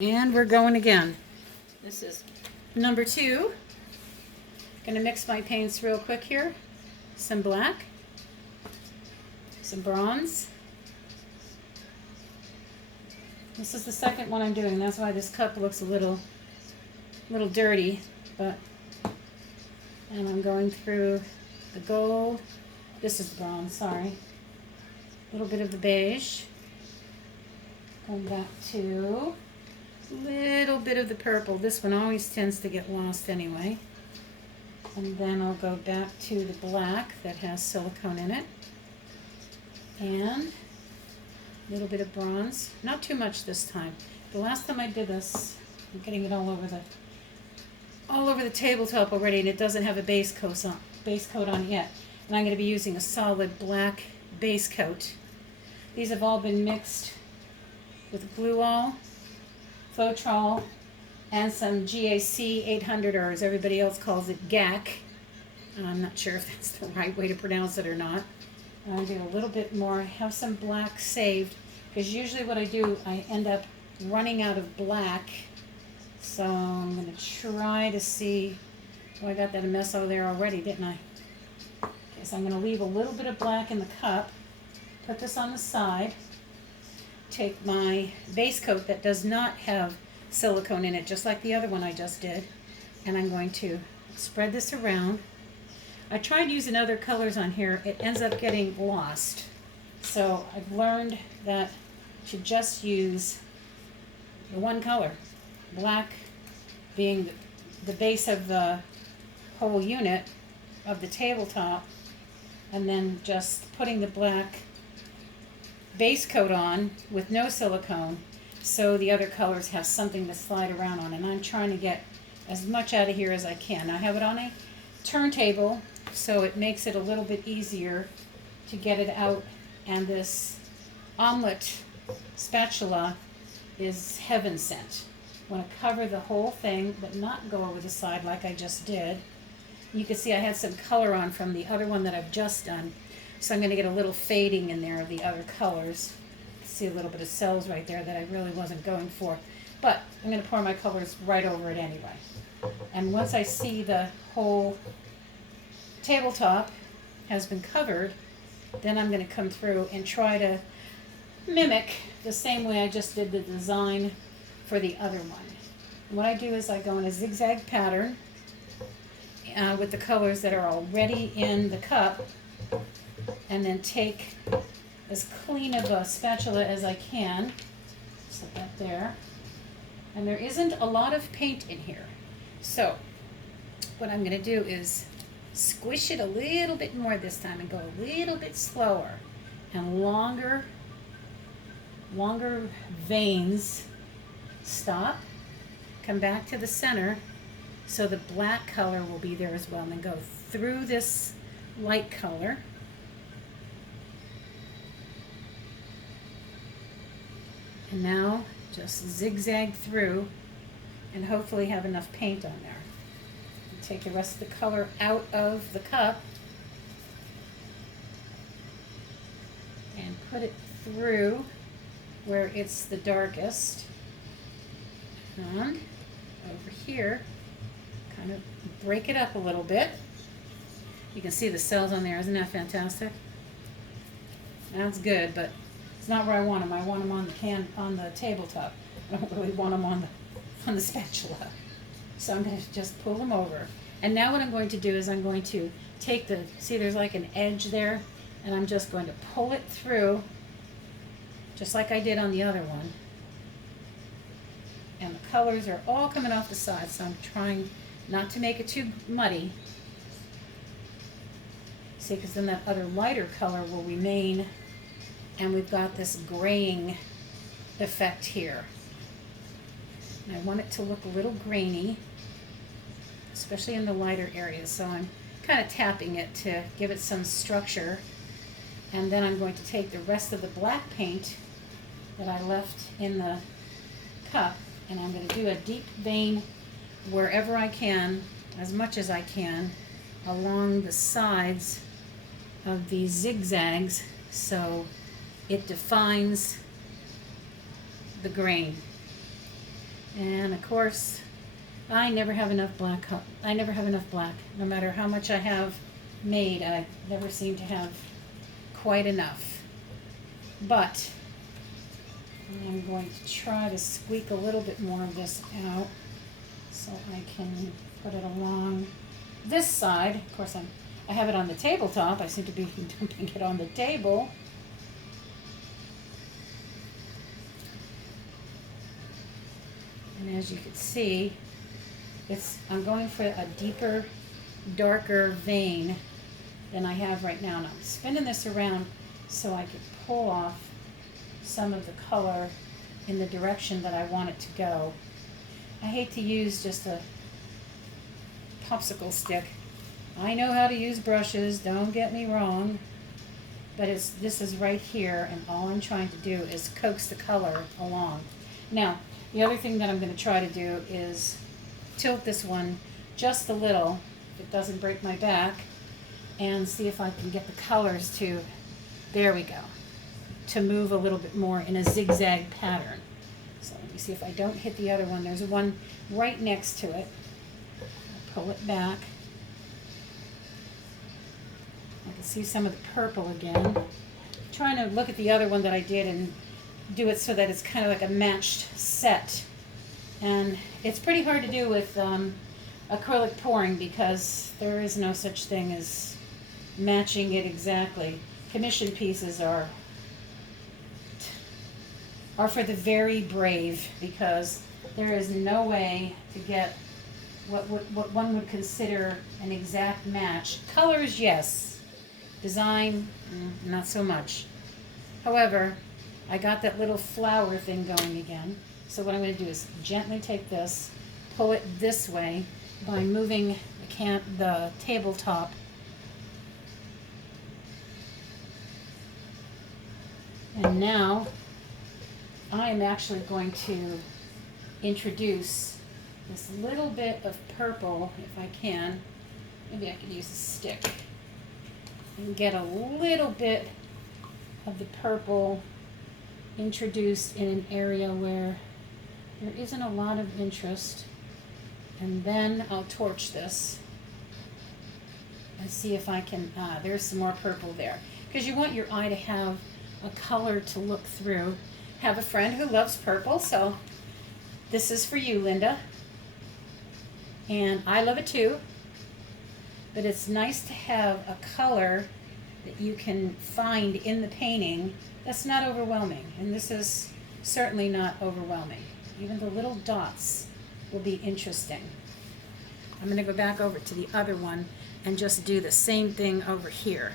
And we're going again. This is number 2. Gonna mix my paints real quick here. Some black, some bronze. This is the second one I'm doing. That's why this cup looks a little dirty, and I'm going through the gold. This is bronze, sorry. A little bit of the beige. Going back to little bit of the purple. This one always tends to get lost anyway. And then I'll go back to the black that has silicone in it. And a little bit of bronze. Not too much this time. The last time I did this, I'm getting it all over the tabletop already, and it doesn't have a base coat on it yet. And I'm going to be using a solid black base coat. These have all been mixed with glue all, Floetrol, and some GAC 800, or as everybody else calls it, GAC. I'm not sure if that's the right way to pronounce it or not. I'll do a little bit more. I have some black saved, because usually what I do, I end up running out of black. So I'm going to try to see. Oh, I got that a mess over there already, didn't I? Okay, so I'm going to leave a little bit of black in the cup. Put this on the side. Take my base coat that does not have silicone in it, just like the other one I just did, and I'm going to spread this around. I tried using other colors on here. It ends up getting lost. So I've learned that you should just use the one color, black being the base of the whole unit of the tabletop, and then just putting the black base coat on with no silicone, so the other colors have something to slide around on. And I'm trying to get as much out of here as I can. I have it on a turntable, so it makes it a little bit easier to get it out. And this omelet spatula is heaven sent. I want to cover the whole thing, but not go over the side like I just did. You can see I had some color on from the other one that I've just done. So I'm going to get a little fading in there of the other colors. See a little bit of cells right there that I really wasn't going for. But I'm going to pour my colors right over it anyway. And once I see the whole tabletop has been covered, then I'm going to come through and try to mimic the same way I just did the design for the other one. What I do is I go in a zigzag pattern with the colors that are already in the cup, and then take as clean of a spatula as I can. Set that there. And there isn't a lot of paint in here. So what I'm going to do is squish it a little bit more this time and go a little bit slower. And longer veins. Stop. Come back to the center so the black color will be there as well. And then go through this light color. And now just zigzag through and hopefully have enough paint on there. And take the rest of the color out of the cup and put it through where it's the darkest. And over here, kind of break it up a little bit. You can see the cells on there. Isn't that fantastic? That's good, but it's not where I want them. I want them on the tabletop. I don't really want them on the spatula. So I'm going to just pull them over. And now what I'm going to do is I'm going to take see there's like an edge there, and I'm just going to pull it through, just like I did on the other one. And the colors are all coming off the side, so I'm trying not to make it too muddy. See, because then that other lighter color will remain. And we've got this graying effect here. And I want it to look a little grainy, especially in the lighter areas. So I'm kind of tapping it to give it some structure. And then I'm going to take the rest of the black paint that I left in the cup, and I'm going to do a deep vein wherever I can, as much as I can, along the sides of these zigzags, so it defines the grain. And of course, I never have enough black. I never have enough black. No matter how much I have made, I never seem to have quite enough. But I'm going to try to squeak a little bit more of this out so I can put it along this side. Of course, I have it on the tabletop. I seem to be dumping it on the table. And as you can see, I'm going for a deeper, darker vein than I have right now. And I'm spinning this around so I can pull off some of the color in the direction that I want it to go. I hate to use just a popsicle stick. I know how to use brushes, don't get me wrong, but this is right here, and all I'm trying to do is coax the color along. Now, the other thing that I'm going to try to do is tilt this one just a little, if it doesn't break my back, and see if I can get the colors to, there we go, to move a little bit more in a zigzag pattern. So let me see if I don't hit the other one. There's one right next to it. I'll pull it back. I can see some of the purple again. I'm trying to look at the other one that I did and do it so that it's kind of like a matched set. And it's pretty hard to do with acrylic pouring because there is no such thing as matching it exactly. Commission pieces are for the very brave, because there is no way to get what one would consider an exact match. Colors, yes. Design, not so much. However, I got that little flower thing going again. So what I'm going to do is gently take this, pull it this way by moving the tabletop. And now I am actually going to introduce this little bit of purple, if I can. Maybe I could use a stick and get a little bit of the purple introduced in an area where there isn't a lot of interest. And then I'll torch this and see if I can, there's some more purple there. Because you want your eye to have a color to look through. Have a friend who loves purple, so this is for you, Linda. And I love it too, but it's nice to have a color that you can find in the painting that's not overwhelming. And this is certainly not overwhelming. Even the little dots will be interesting. I'm going to go back over to the other one and just do the same thing over here.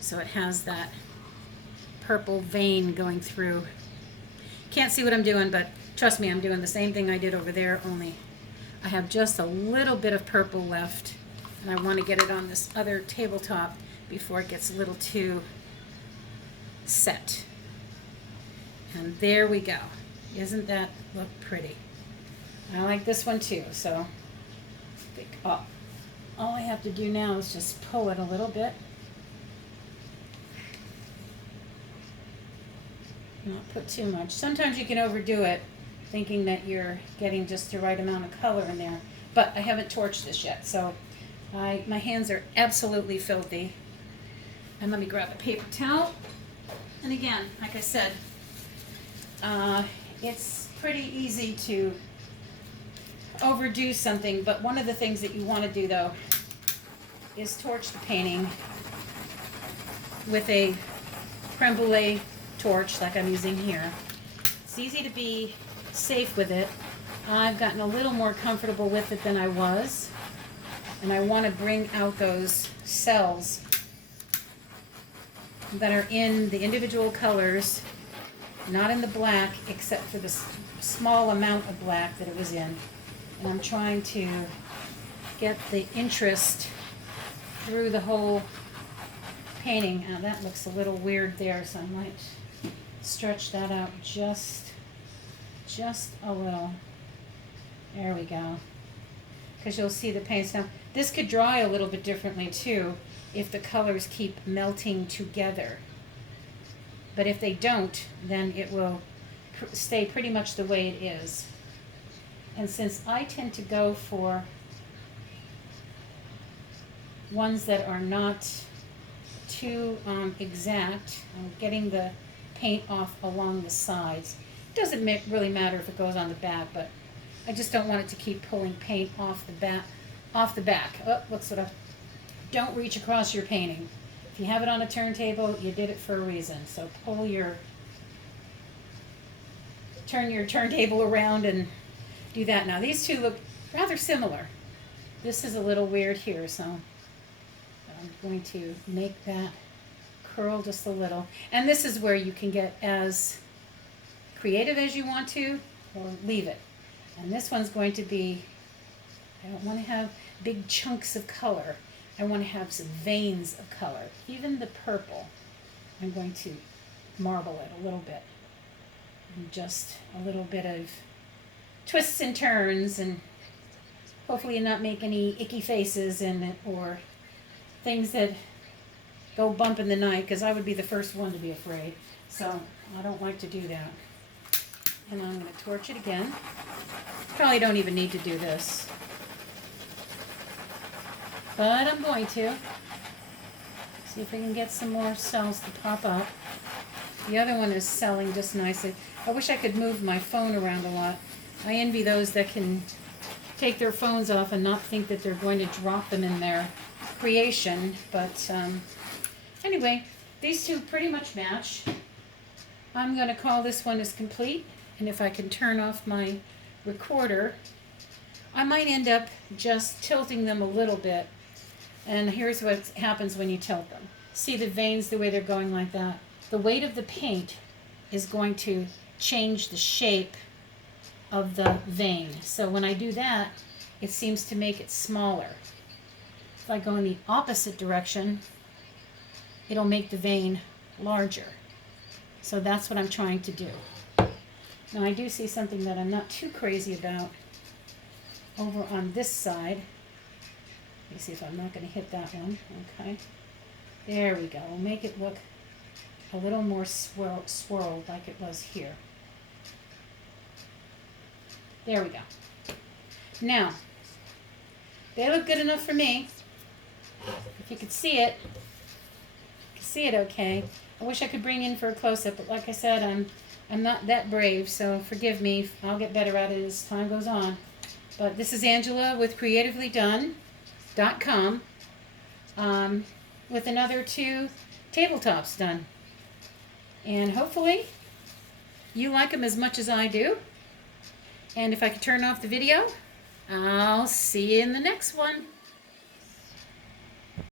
So it has that purple vein going through. Can't see what I'm doing, but trust me, I'm doing the same thing I did over there, only I have just a little bit of purple left, and I want to get it on this other tabletop before it gets a little too set. And there we go. Isn't that look pretty? I like this one too, so all I have to do now is just pull it a little bit. Not put too much. Sometimes you can overdo it, thinking that you're getting just the right amount of color in there. But I haven't torched this yet, so my hands are absolutely filthy. And let me grab a paper towel. And again, like I said, it's pretty easy to overdo something, but one of the things that you want to do, though, is torch the painting with a creme brulee torch like I'm using here. It's easy to be safe with it. I've gotten a little more comfortable with it than I was, and I want to bring out those cells that are in the individual colors, not in the black, except for the small amount of black that it was in. And I'm trying to get the interest through the whole painting. Now that looks a little weird there, so I might stretch that out just a little. There we go. Because you'll see the paints. Now, this could dry a little bit differently too if the colors keep melting together. But if they don't, then it will stay pretty much the way it is. And since I tend to go for ones that are not too exact, I'm getting the paint off along the sides. It doesn't really matter if it goes on the back, but I just don't want it to keep pulling paint off the back. Oh, looks what I... Don't reach across your painting. If you have it on a turntable, you did it for a reason. So turn your turntable around and do that. Now these two look rather similar. This is a little weird here, so I'm going to make that curl just a little. And this is where you can get as creative as you want to, or leave it. And this one's going to be, I don't want to have big chunks of color. I want to have some veins of color. Even the purple, I'm going to marble it a little bit. And just a little bit of twists and turns, and hopefully not make any icky faces in it or things that go bump in the night, because I would be the first one to be afraid. So I don't like to do that. And I'm going to torch it again. Probably don't even need to do this, but I'm going to. See if we can get some more cells to pop up. The other one is selling just nicely. I wish I could move my phone around a lot. I envy those that can take their phones off and not think that they're going to drop them in their creation. But anyway, these two pretty much match. I'm going to call this one as complete. And if I can turn off my recorder, I might end up just tilting them a little bit. And here's what happens when you tilt them. See the veins, the way they're going like that? The weight of the paint is going to change the shape of the vein. So when I do that, it seems to make it smaller. If I go in the opposite direction, it'll make the vein larger. So that's what I'm trying to do. Now I do see something that I'm not too crazy about over on this side. Let me see if I'm not going to hit that one. Okay. There we go. We'll make it look a little more swirled like it was here. There we go. Now, they look good enough for me. If you could see it, you can see it okay. I wish I could bring in for a close-up, but like I said, I'm not that brave, so forgive me. I'll get better at it as time goes on. But this is Angela with creativelydone.com with another 2 tabletops done. And hopefully you like them as much as I do. And if I could turn off the video, I'll see you in the next one.